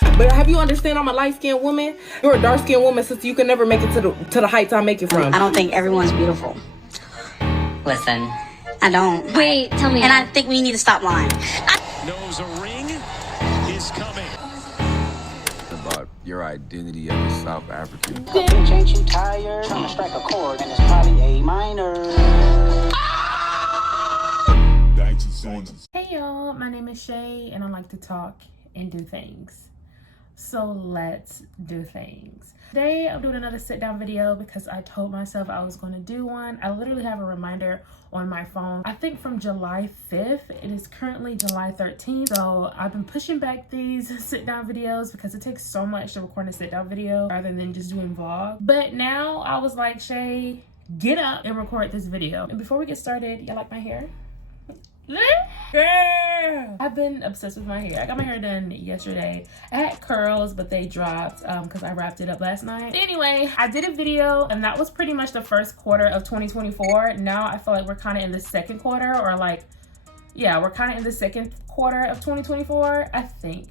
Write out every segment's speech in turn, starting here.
But have you understand I'm a light-skinned woman? You're a dark-skinned woman, sister. You can never make it to the heights I make it from. I don't think everyone's beautiful. Listen. I don't. Wait, tell me. And I think we need to stop lying. Knows a ring is coming. About your identity as a South African. Bitch, ain't you tired? Trying to strike a chord and it's probably A minor. Hey y'all, my name is Shay and I like to talk and do things. So let's do things. Today I'm doing another sit down video because I told myself I was going to do one. I literally have a reminder on my phone. I think from July 5th. It is currently July 13th. So I've been pushing back these sit down videos because it takes so much to record a sit down video rather than just doing vlog. But now I was like, Shay, get up and record this video. And before we get started, y'all like my hair? Yeah. I've been obsessed with my hair. I got my hair done yesterday. I had curls, but they dropped because I wrapped it up last night. Anyway, I did a video and that was pretty much the first quarter of 2024. Now I feel like we're kind of in the second quarter, or like, yeah, we're kind of in the second quarter of 2024, I think.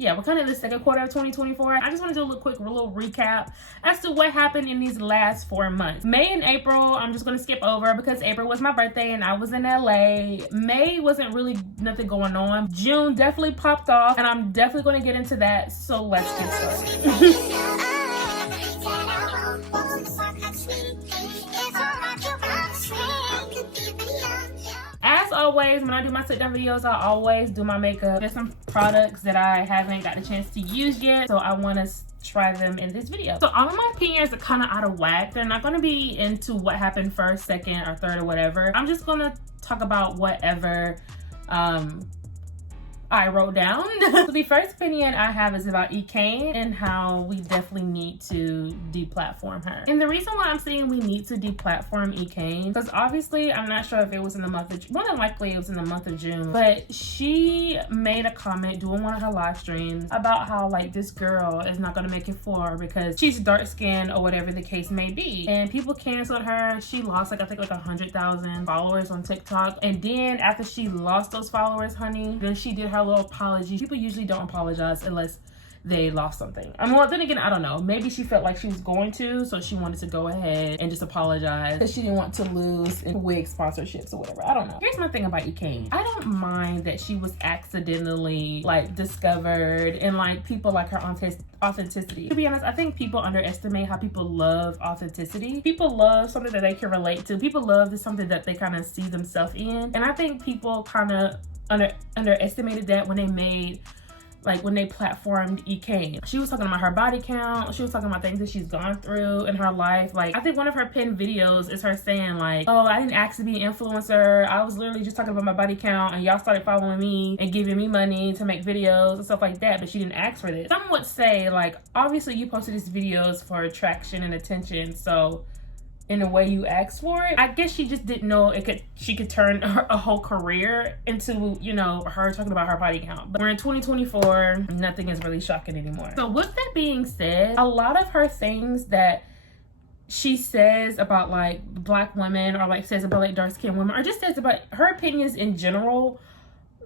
Yeah, we're kind of in the second quarter of 2024. I just want to do a little recap as to what happened in these last 4 months. May and April, I'm just going to skip over because April was my birthday and I was in LA. May wasn't really nothing going on. June definitely popped off and I'm definitely going to get into that. So let's get started. As always, when I do my sit down videos, I always do my makeup. There's some products that I haven't got the chance to use yet, so I want to try them in this video. So all of my opinions are kind of out of whack. They're not going to be into what happened first, second, or third, or whatever. I'm just going to talk about whatever I wrote down. So the first opinion I have is about Ekane and how we definitely need to deplatform her. And the reason why I'm saying we need to deplatform Ekane, because obviously I'm not sure if it was in the month of, more than likely it was in the month of June, but she made a comment doing one of her live streams about how like this girl is not gonna make it for her because she's dark skinned or whatever the case may be. And people canceled her. She lost like I think like 100,000 followers on TikTok. And then after she lost those followers, honey, then she did her little apology. People usually don't apologize unless they lost something. I mean, well, then again, I don't know. Maybe she felt like she was going to, so she wanted to go ahead and just apologize because she didn't want to lose in wig sponsorships or whatever. I don't know. Here's my thing about Ekane. I don't mind that she was accidentally like discovered and like people like her authenticity. To be honest, I think people underestimate how people love authenticity. People love something that they can relate to. People love something that they kind of see themselves in. And I think people kind of underestimated that when they platformed Ekane. She was talking about her body count. She was talking about things that she's gone through in her life. Like, I think one of her pinned videos is her saying like, oh, I didn't ask to be an influencer. I was literally just talking about my body count and y'all started following me and giving me money to make videos and stuff like that, but she didn't ask for this. Some would say like, obviously you posted these videos for attraction and attention, so in the way you asked for it. I guess she just didn't know she could turn a whole career into, you know, her talking about her body count. But we're in 2024, nothing is really shocking anymore. So with that being said, a lot of her things that she says about like Black women or like says about like dark skinned women or just says about her opinions in general,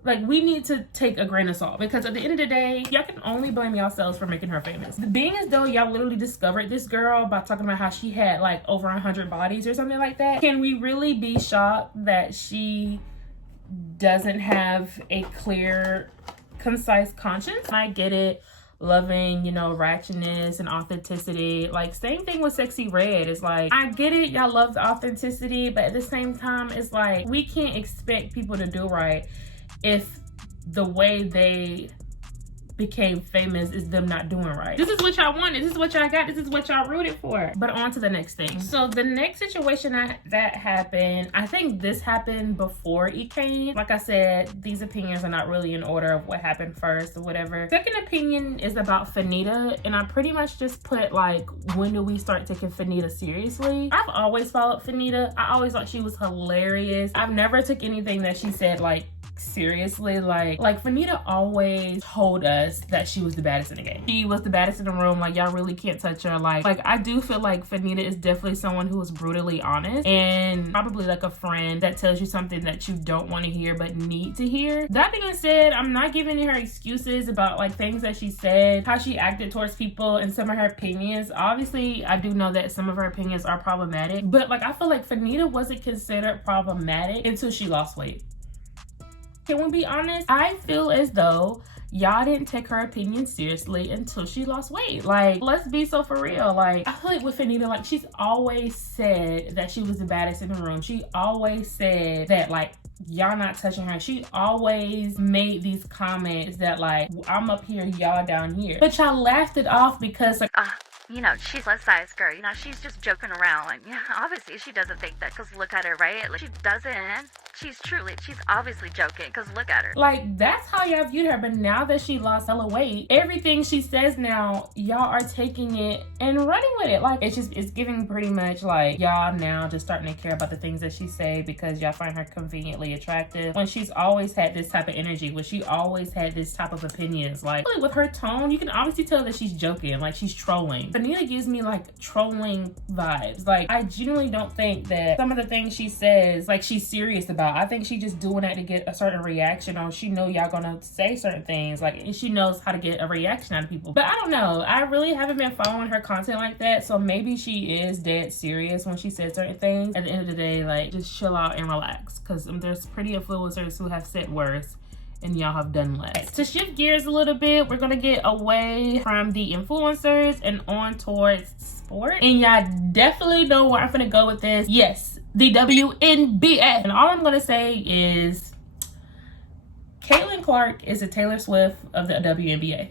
like we need to take a grain of salt because at the end of the day, y'all can only blame yourselves for making her famous. Being as though y'all literally discovered this girl by talking about how she had like over 100 bodies or something like that. Can we really be shocked that she doesn't have a clear, concise conscience? I get it, loving, you know, ratchetness and authenticity. Like same thing with Sexy Red. It's like, I get it, y'all love the authenticity, but at the same time, it's like we can't expect people to do right if the way they became famous is them not doing right. This is what y'all wanted. This is what y'all got. This is what y'all rooted for. But on to the next thing. So the next situation that happened, I think this happened before Ekane. Like I said, these opinions are not really in order of what happened first or whatever. Second opinion is about Fenita, and I pretty much just put like, when do we start taking Fenita seriously? I've always followed Fenita. I always thought she was hilarious. I've never took anything that she said like seriously, like Fenita always told us that she was the baddest in the game. She was the baddest in the room. Like, y'all really can't touch her. Like I do feel like Fenita is definitely someone who is brutally honest and probably like a friend that tells you something that you don't want to hear but need to hear. That being said, I'm not giving her excuses about like things that she said, how she acted towards people, and some of her opinions. Obviously, I do know that some of her opinions are problematic, but like I feel like Fenita wasn't considered problematic until she lost weight. Can we be honest? I feel as though y'all didn't take her opinion seriously until she lost weight. Like, let's be so for real. Like, I feel like with Fenita, like, she's always said that she was the baddest in the room. She always said that, like, y'all not touching her. She always made these comments that, like, I'm up here, y'all down here. But y'all laughed it off because, like, you know, she's a size girl. You know, she's just joking around. Like, yeah, obviously she doesn't think that because look at her, right? Like, she doesn't. She's obviously joking because look at her. Like, that's how y'all viewed her. But now that she lost hella weight, everything she says now, y'all are taking it and running with it. Like, it's giving pretty much like y'all now just starting to care about the things that she say because y'all find her conveniently attractive, when she's always had this type of energy, when she always had this type of opinions. Like, really with her tone, you can obviously tell that she's joking, like she's trolling. Fenita gives me like trolling vibes. Like, I genuinely don't think that some of the things she says, like, she's serious about. I think she just doing that to get a certain reaction, or she know y'all gonna say certain things, like, and she knows how to get a reaction out of people. But I don't know, I really haven't been following her content like that, so maybe she is dead serious when she says certain things. At the end of the day, like, just chill out and relax, because there's pretty influencers who have said worse and y'all have done less. To shift gears a little bit, we're gonna get away from the influencers and on towards sport. And y'all definitely know where I'm gonna go with this. Yes, the WNBA. And all I'm gonna say is Caitlyn Clark is a Taylor Swift of the WNBA.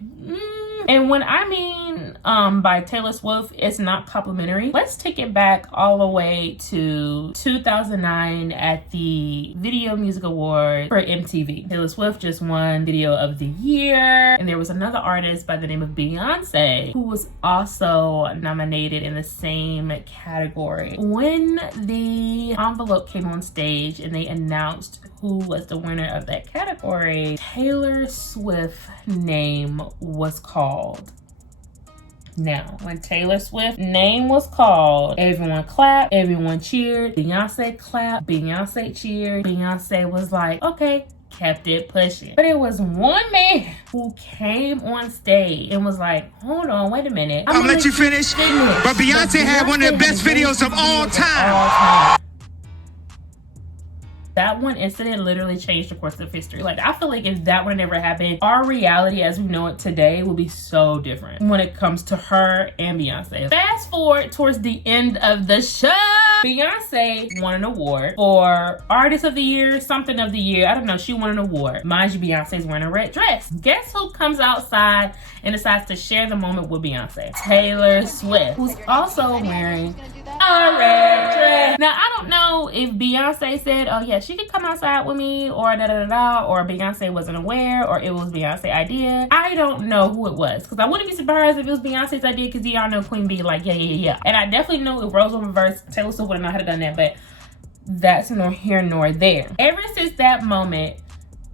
And when I mean by Taylor Swift, it's not complimentary. Let's take it back all the way to 2009 at the Video Music Award for MTV. Taylor Swift just won Video of the Year, and there was another artist by the name of Beyonce who was also nominated in the same category. When the envelope came on stage and they announced who was the winner of that category, Taylor Swift's name was called. Now, when Taylor Swift's name was called, everyone clapped, everyone cheered. Beyonce clapped, Beyonce cheered. Beyonce was like, okay, kept it pushing. But it was one man who came on stage and was like, hold on, wait a minute. I'll let you finish. But Beyonce had one of the best videos of all time. That one incident literally changed the course of history. Like, I feel like if that would never happened, our reality as we know it today will be so different when it comes to her and Beyonce. Fast forward towards the end of the show, Beyonce won an award for Artist of the Year, something of the year. I don't know, she won an award. Mind you, Beyonce's wearing a red dress. Guess who comes outside and decides to share the moment with Beyonce? Taylor Swift, who's also wearing a red dress. Now, I don't know if Beyonce said, oh yeah, she could come outside with me, or da-da-da-da, or Beyonce wasn't aware, or it was Beyonce's idea. I don't know who it was, because I wouldn't be surprised if it was Beyonce's idea, because y'all know Queen Bee, like, yeah. And I definitely know if Rose was reversed, Taylor Swift wouldn't know how to done that, but that's nor here nor there. Ever since that moment,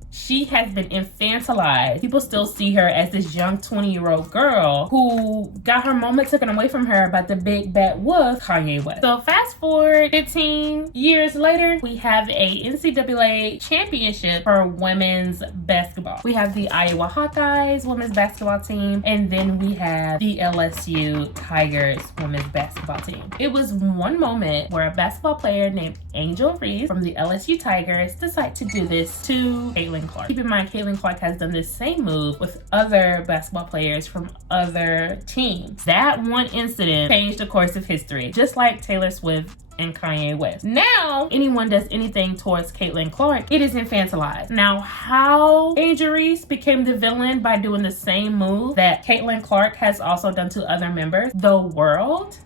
she has been infantilized. People still see her as this young 20-year-old girl who got her moment taken away from her by the big bad wolf, Kanye West. So fast forward 15 years later, we have a NCAA championship for women's basketball. We have the Iowa Hawkeyes women's basketball team, and then we have the LSU Tigers women's basketball team. It was one moment where a basketball player named Angel Reese from the LSU Tigers decided to do this to Caitlyn Clark. Keep in mind, Caitlyn Clark has done this same move with other basketball players from other teams. That one incident changed the course of history, just like Taylor Swift and Kanye West. Now, anyone does anything towards Caitlyn Clark, it is infantilized. Now, how Angel Reese became the villain by doing the same move that Caitlyn Clark has also done to other members, the world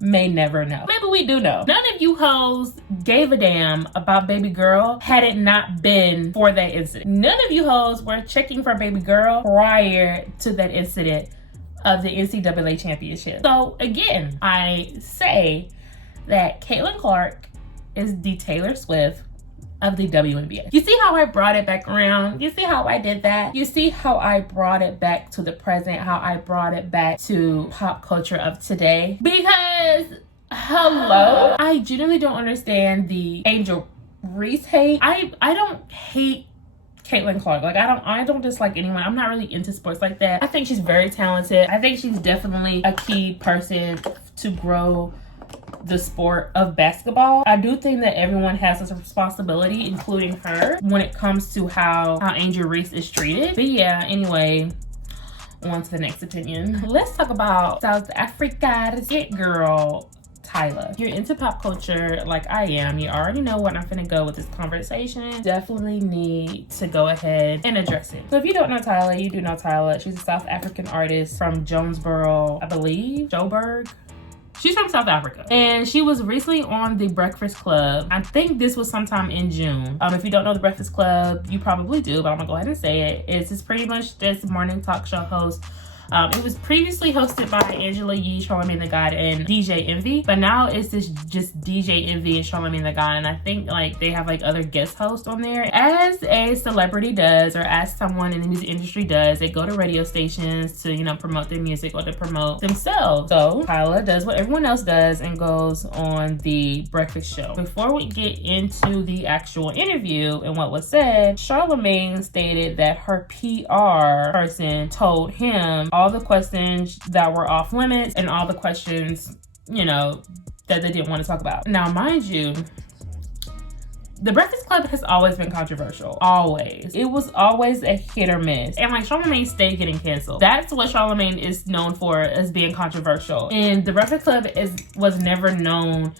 may never know. Maybe we do know. None of you hoes gave a damn about baby girl had it not been for that incident. None of you hoes were checking for baby girl prior to that incident of the NCAA championship. So again, I say that Caitlyn Clark is the Taylor Swift of the WNBA. You see how I brought it back around? You see how I did that? You see how I brought it back to the present, how I brought it back to pop culture of today? Because, hello? I genuinely don't understand the Angel Reese hate. I don't hate Caitlyn Clark. Like, I don't dislike anyone. I'm not really into sports like that. I think she's very talented. I think she's definitely a key person to grow the sport of basketball. I do think that everyone has a responsibility, including her, when it comes to how Angel Reese is treated. But yeah, anyway, on to the next opinion. Let's talk about South Africa's it girl, Tyla. If you're into pop culture like I am, you already know where I'm finna go with this conversation. Definitely need to go ahead and address it. So if you don't know Tyla, you do know Tyla. She's a South African artist from Johannesburg, I believe, Joburg. She's from South Africa, and she was recently on The Breakfast Club. I think this was sometime in June. If you don't know The Breakfast Club, you probably do, but I'm gonna go ahead and say it. It's pretty much this morning talk show host. It was previously hosted by Angela Yee, Charlamagne the God, and DJ Envy, but now it's just DJ Envy and Charlamagne the God, and I think like they have like other guest hosts on there. As a celebrity does, or as someone in the music industry does, they go to radio stations to, you know, promote their music or to promote themselves. So Tyla does what everyone else does and goes on The Breakfast Show. Before we get into the actual interview and what was said, Charlamagne stated that her PR person told him all the questions that were off limits and all the questions, you know, that they didn't want to talk about. Now, mind you, The Breakfast Club has always been controversial. Always. It was always a hit or miss. And like Charlamagne stayed getting canceled. That's what Charlamagne is known for, as being controversial. And The Breakfast Club was never known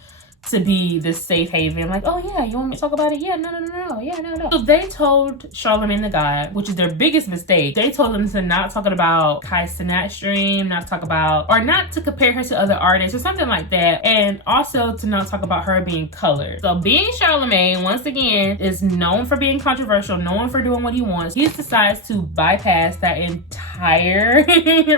to be this safe haven, like, oh yeah, you want me to talk about it? Yeah, no, yeah, no. So they told Charlamagne the God, which is their biggest mistake, they told them to not talk about Kai Cenat stream, not talk about, or not to compare her to other artists or something like that, and also to not talk about her being colored. So being Charlamagne, once again, is known for being controversial, known for doing what he wants, he decides to bypass that entire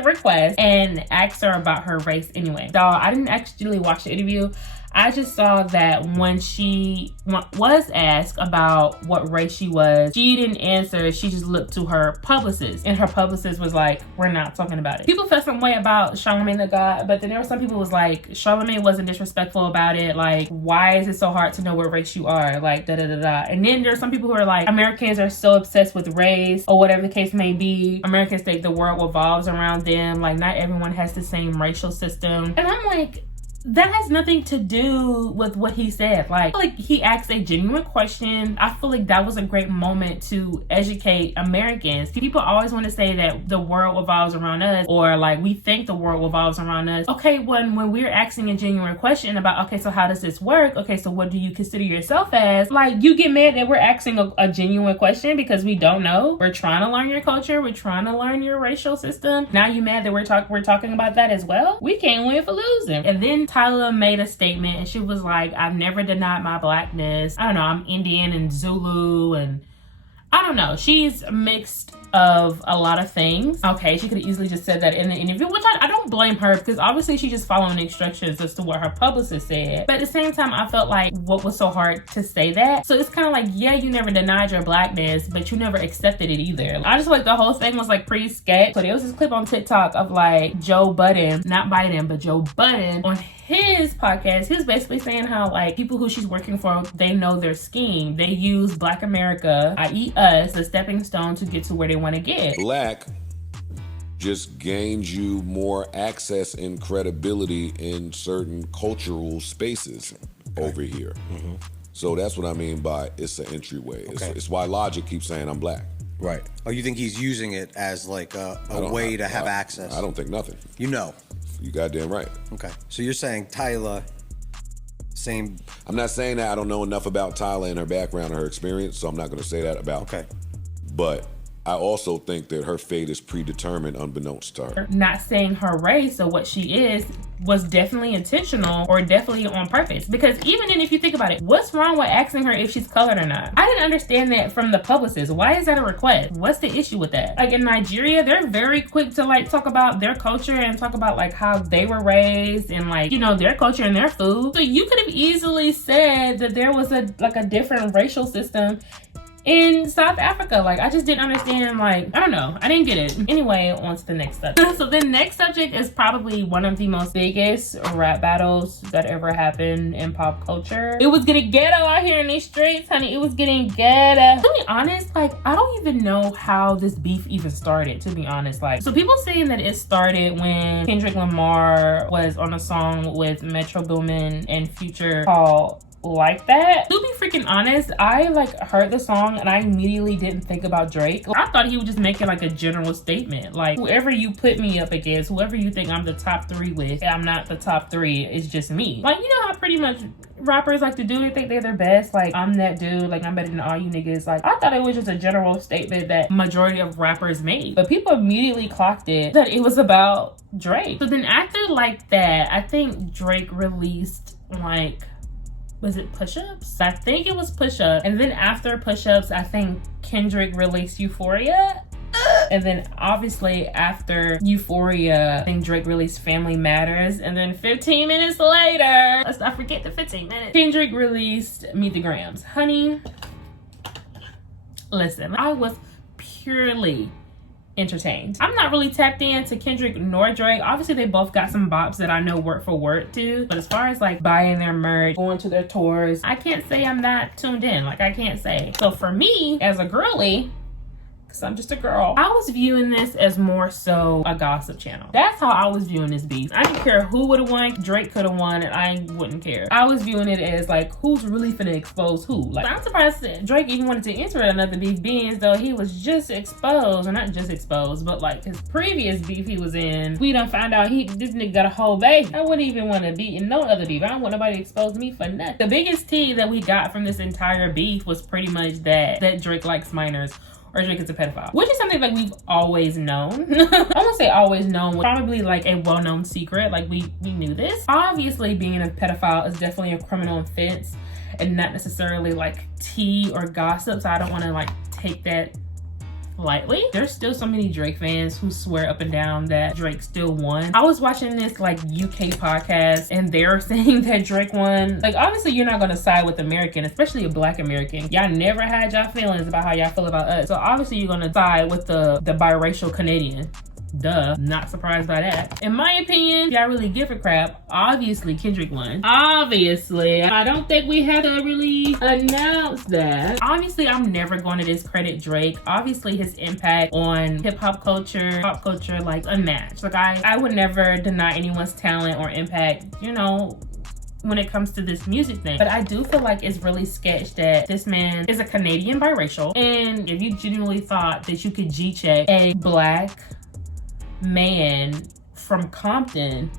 request and ask her about her race anyway. So I didn't actually watch the interview. I just saw that when she was asked about what race she was, she didn't answer. She just looked to her publicist, and her publicist was like, we're not talking about it. People felt some way about Charlamagne the God, but then there were some people who was like, Charlamagne wasn't disrespectful about it. Like, why is it so hard to know what race you are? Like, da-da-da-da. And then there are some people who are like, Americans are so obsessed with race, or whatever the case may be. Americans think the world revolves around them. Like, not everyone has the same racial system. And I'm like, that has nothing to do with what he said. Like he asked a genuine question. I feel like that was a great moment to educate Americans. People always want to say that the world revolves around us, or like we think the world revolves around us. Okay, when we're asking a genuine question about, okay, so how does this work? Okay, so what do you consider yourself as? Like, you get mad that we're asking a genuine question because we don't know. We're trying to learn your culture. We're trying to learn your racial system. Now you mad that we're talking about that as well? We can't win for losing. And then Tyla made a statement and she was like, I've never denied my blackness. I don't know, I'm Indian and Zulu, and I don't know. She's mixed of a lot of things. Okay, she could have easily just said that in the interview, which I don't blame her, because obviously she's just following instructions as to what her publicist said. But at the same time, I felt like, what was so hard to say that? So it's kind of like, yeah, you never denied your blackness, but you never accepted it either. I just feel like the whole thing was like pretty sketch. So there was this clip on TikTok of like Joe Budden, not Biden, but Joe Budden on his podcast. He was basically saying how like people who she's working for, they know their scheme. They use Black America, i.e. us, the stepping stone to get to where they want to get. Black just gains you more access and credibility in certain cultural spaces over here. Mm-hmm. So that's what I mean by it's an entryway. Okay. It's why Logic keeps saying I'm black. Right. Oh, you think he's using it as like a way to have access? I don't think nothing. You know. You goddamn right. Okay. So you're saying Tyla, same... I'm not saying that. I don't know enough about Tyla and her background or her experience, so I'm not going to say that about... Okay. But I also think that her fate is predetermined unbeknownst to her. Not saying her race or what she is was definitely intentional or definitely on purpose. Because even then, if you think about it, what's wrong with asking her if she's colored or not? I didn't understand that from the publicist. Why is that a request? What's the issue with that? Like in Nigeria, they're very quick to like talk about their culture and talk about like how they were raised and like, you know, their culture and their food. So you could have easily said that there was a different racial system in South Africa. Like, I just didn't understand, like, I don't know, I didn't get it. Anyway, on to the next subject. So the next subject is probably one of the most biggest rap battles that ever happened in pop culture. It was getting ghetto out here in these streets, honey. It was getting ghetto. To be honest, like, I don't even know how this beef even started, to be honest. Like, so people saying that it started when Kendrick Lamar was on a song with Metro Boomin and Future called Like That. To be freaking honest, I like heard the song and I immediately didn't think about Drake. I thought he was just making like a general statement, like whoever you put me up against, whoever you think I'm the top 3 with, I'm not the top 3, it's just me. Like, you know how pretty much rappers like to do, they think they're their best, like I'm that dude, like I'm better than all you niggas. Like, I thought it was just a general statement that majority of rappers made, but people immediately clocked it that it was about Drake. So then after Like That, I think Drake released like, was it Push-Ups? I think it was Push-Up. And then after Push-Ups, I think Kendrick released Euphoria. And then obviously after Euphoria, I think Drake released Family Matters. And then 15 minutes later, let's not forget the 15 minutes, Kendrick released Meet the Grams. Honey, listen, I was purely entertained. I'm not really tapped into Kendrick nor Drake. Obviously they both got some bops that I know word for word too, but as far as like buying their merch, going to their tours, I can't say I'm not tuned in. Like, I can't say. So for me as a girly, because I'm just a girl, I was viewing this as more so a gossip channel. That's how I was viewing this beef. I didn't care who would have won. Drake could have won and I wouldn't care. I was viewing it as like, who's really finna expose who? Like, I'm surprised that Drake even wanted to enter another beef, being as though he was just exposed, or not just exposed, but like his previous beef he was in, we done found out this nigga got a whole baby. I wouldn't even want to be in no other beef. I don't want nobody to expose me for nothing. The biggest tea that we got from this entire beef was pretty much that Drake likes minors, or Drake is a pedophile, which is something like we've always known. I won't say always known, probably like a well-known secret. Like we knew this. Obviously being a pedophile is definitely a criminal offense and not necessarily like tea or gossip, so I don't want to like take that lightly. There's still so many Drake fans who swear up and down that Drake still won. I was watching this like UK podcast and they're saying that Drake won. Like, obviously you're not gonna side with American, especially a Black American. Y'all never had y'all feelings about how y'all feel about us, so obviously you're gonna side with the biracial Canadian. Duh, not surprised by that. In my opinion, y'all really give a crap. Obviously Kendrick won. Obviously, I don't think we had to really announce that. Obviously, I'm never going to discredit Drake. Obviously his impact on hip-hop culture, pop culture, like unmatched. Like, I would never deny anyone's talent or impact, you know, when it comes to this music thing. But I do feel like it's really sketched that this man is a Canadian biracial, and if you genuinely thought that you could G-check a Black man from Compton,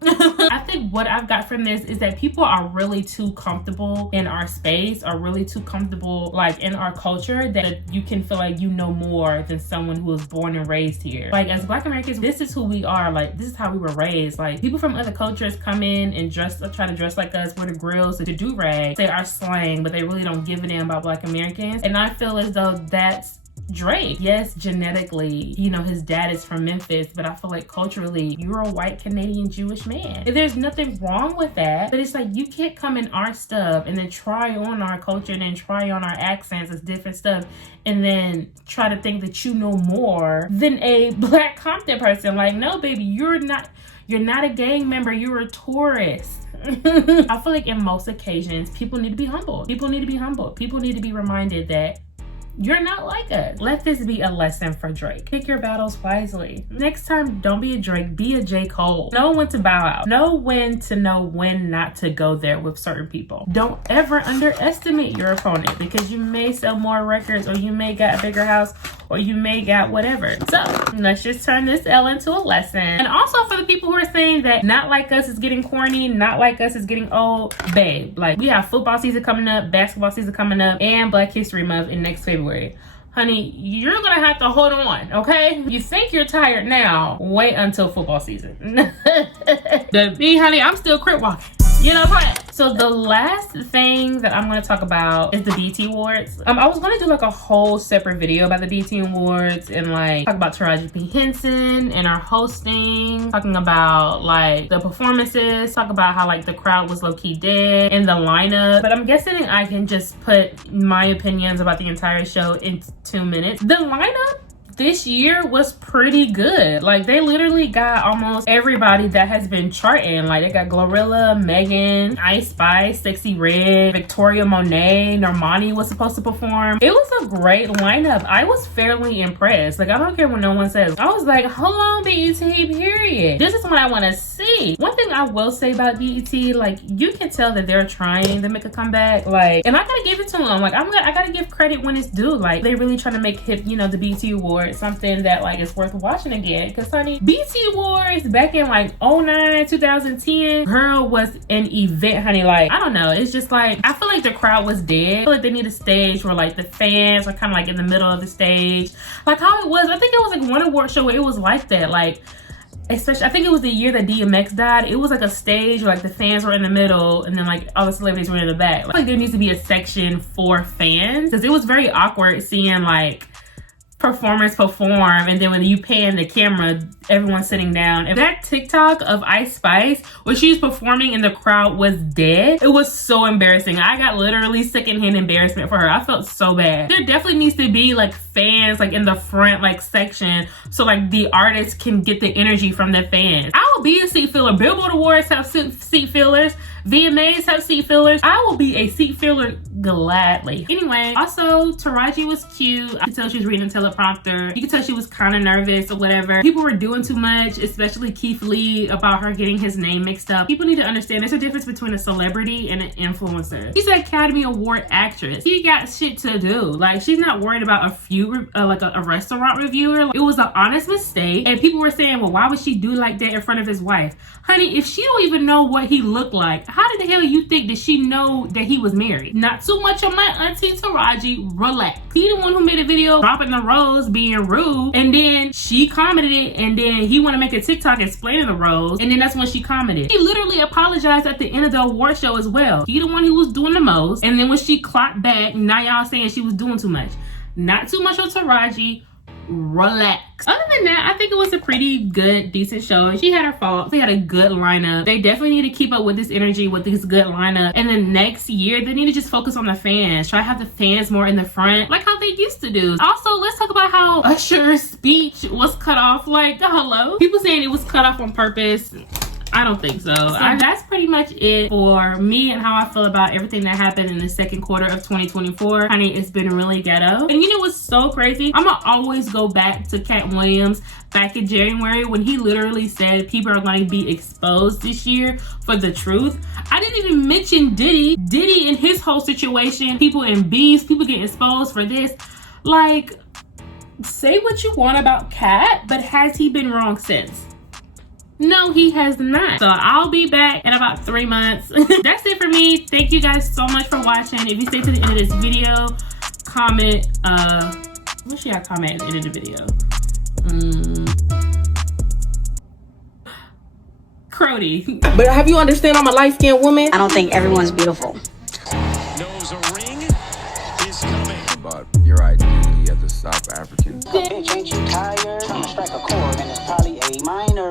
I think what I've got from this is that people are really too comfortable in our space, are really too comfortable like in our culture, that you can feel like you know more than someone who was born and raised here. Like, as Black Americans, this is who we are. Like, this is how we were raised. Like, people from other cultures come in and try to dress like us, wear the grills, to do rag, say our slang, but they really don't give a damn about Black Americans. And I feel as though that's Drake. Yes, genetically, you know, his dad is from Memphis, but I feel like culturally, you're a white Canadian Jewish man. There's nothing wrong with that, but it's like, you can't come in our stuff and then try on our culture and then try on our accents as different stuff and then try to think that you know more than a Black Compton person. Like, no, baby, you're not a gang member, you're a tourist. I feel like in most occasions, people need to be humbled. People need to be humbled. People need to be reminded that you're not like us. Let this be a lesson for Drake. Pick your battles wisely. Next time, don't be a Drake, be a J. Cole. Know when to bow out. Know when not to go there with certain people. Don't ever underestimate your opponent, because you may sell more records, or you may get a bigger house, or you may got whatever. So let's just turn this L into a lesson. And also for the people who are saying that Not Like Us is getting corny, Not Like Us is getting old, babe, like we have football season coming up, basketball season coming up, and Black History Month in next February. Honey, you're gonna have to hold on, okay? You think you're tired now, wait until football season. But me, honey, I'm still crip walking. You know what? So the last thing that I'm going to talk about is the BET Awards. I was going to do like a whole separate video about the BET Awards and like talk about Taraji P. Henson and our hosting, talking about like the performances, talk about how like the crowd was low-key dead and the lineup. But I'm guessing I can just put my opinions about the entire show in 2 minutes. The lineup this year was pretty good. Like they literally got almost everybody that has been charting. Like they got Glorilla, Megan, Ice Spice, Sexy Red, Victoria Monet, Normani was supposed to perform. It was a great lineup. I was fairly impressed. Like I don't care what no one says. I was like, hold on, BET, period. This is what I want to see. One thing I will say about BET, like you can tell that they're trying to make a comeback. Like, and I gotta give it to them. Like I gotta give credit when it's due. Like they really trying to make hip, you know, the BET Awards something that like is worth watching again. Because honey, BET Awards back in like 09, 2010, girl, was an event, honey. Like I don't know, it's just like I feel like the crowd was dead. I feel like they need a stage where like the fans are kind of like in the middle of the stage, like how it was. I think it was like one award show where it was like that. Like especially, I think it was the year that DMX died. It was like a stage where like the fans were in the middle and then like all the celebrities were in the back. Like there needs to be a section for fans because it was very awkward seeing like performers perform and then when you pan the camera, everyone's sitting down. And that TikTok of Ice Spice where she was performing and the crowd was dead, it was so embarrassing. I got literally secondhand embarrassment for her. I felt so bad. There definitely needs to be like fans like in the front like section so like the artists can get the energy from the fans. I will be a seat filler. Billboard Awards have seat fillers. VMAs have seat fillers. I will be a seat filler gladly. Anyway, also Taraji was cute. I could tell she was reading a teleprompter. You could tell she was kind of nervous or whatever. People were doing too much, especially Keith Lee, about her getting his name mixed up. People need to understand there's a difference between a celebrity and an influencer. She's an Academy Award actress. She got shit to do. Like she's not worried about a few like a restaurant reviewer. It was an honest mistake and people were saying, well, why would she do like that in front of his wife? Honey, if she don't even know what he looked like, how did the hell you think that she know that he was married? Not too much on my auntie Taraji. Relax. He the one who made a video dropping the rose, being rude, and then she commented it, and then he want to make a TikTok explaining the rose, and then that's when she commented. He literally apologized at the end of the award show as well. He the one who was doing the most, and then when she clocked back, now y'all saying she was doing too much. Not too much on Taraji. Relax. Other than that, I think it was a pretty good, decent show. She had her faults. They had a good lineup. They definitely need to keep up with this energy, with this good lineup. And then next year, they need to just focus on the fans. Try to have the fans more in the front, like how they used to do. Also, let's talk about how Usher's speech was cut off. Like, hello? People saying it was cut off on purpose. I don't think so. That's pretty much it for me and how I feel about everything that happened in the second quarter of 2024. Honey, it's been really ghetto. And you know what's so crazy? I'm gonna always go back to Cat Williams back in January when he literally said people are going to be exposed this year for the truth. I didn't even mention Diddy. Diddy and his whole situation, people in beefs, people getting exposed for this. Like, say what you want about Cat, but has he been wrong since? No, he has not. So I'll be back in about 3 months. That's it for me. Thank you guys so much for watching. If you stay to the end of this video, comment, what should I comment at the end of the video? Crody. But have you understand I'm a light-skinned woman? I don't think everyone's beautiful. Knows a ring is coming. About your identity as a South African. Bitch, ain't you tired? Trying to strike a chord and it's probably A minor.